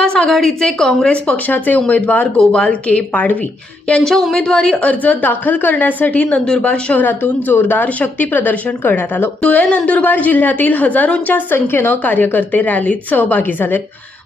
महाविकास आघाडीचे काँग्रेस पक्षाचे उमेदवार गोवाल के पाडवी यांच्या उमेदवारी अर्ज दाखल करण्यासाठी नंदुरबार शहरातून जोरदार शक्ती प्रदर्शन करण्यात आलं। धुळे नंदुरबार जिल्ह्यातील हजारोंच्या संख्येने कार्यकर्ते रॅलीत सहभागी झालेत।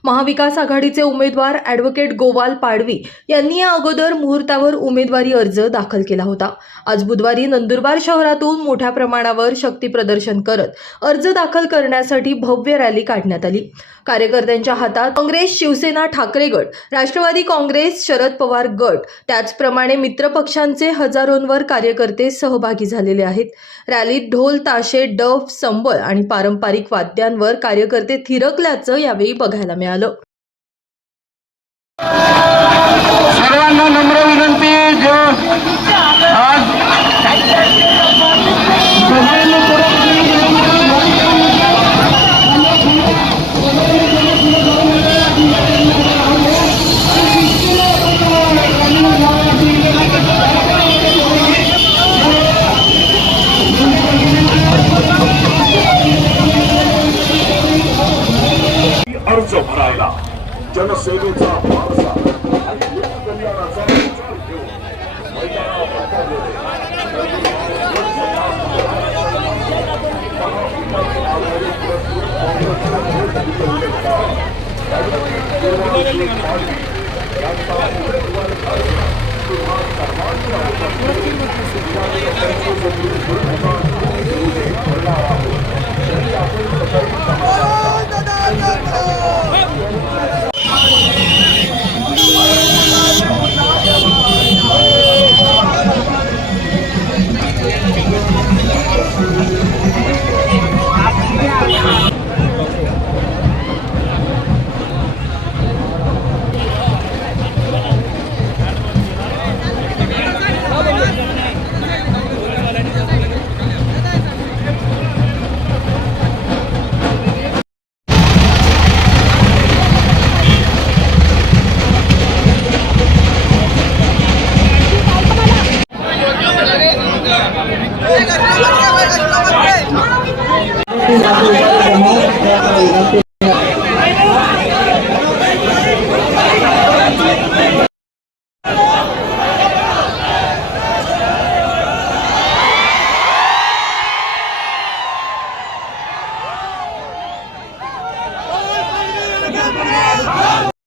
महाविकास आघाडीचे उमेदवार ॲडव्होकेट गोवाल पाडवी यांनी या अगोदर मुहूर्तावर उमेदवारी अर्ज दाखल केला होता। आज बुधवारी नंदुरबार शहरातून मोठ्या प्रमाणावर शक्ती प्रदर्शन करत अर्ज दाखल करण्यासाठी भव्य रॅली काढण्यात आली। कार्यकर्त्यांच्या हातात काँग्रेस, शिवसेना, ठाकरे गट, राष्ट्रवादी काँग्रेस, शरद पवार गट, त्याचप्रमाणे मित्र पक्षांचे हजारोंवर कार्यकर्ते सहभागी झालेले आहेत। रॅलीत ढोल, ताशे, डफ, संबळ आणि पारंपरिक वाद्यांवर कार्यकर्ते थिरकल्याचं यावेळी बघायला मिळालं। सर्वांना नम्र विनंती, जो आज अर्ज भरायला जनसेवेचा वारसा आणि कल्याणाचा विचार घेऊन मैदानात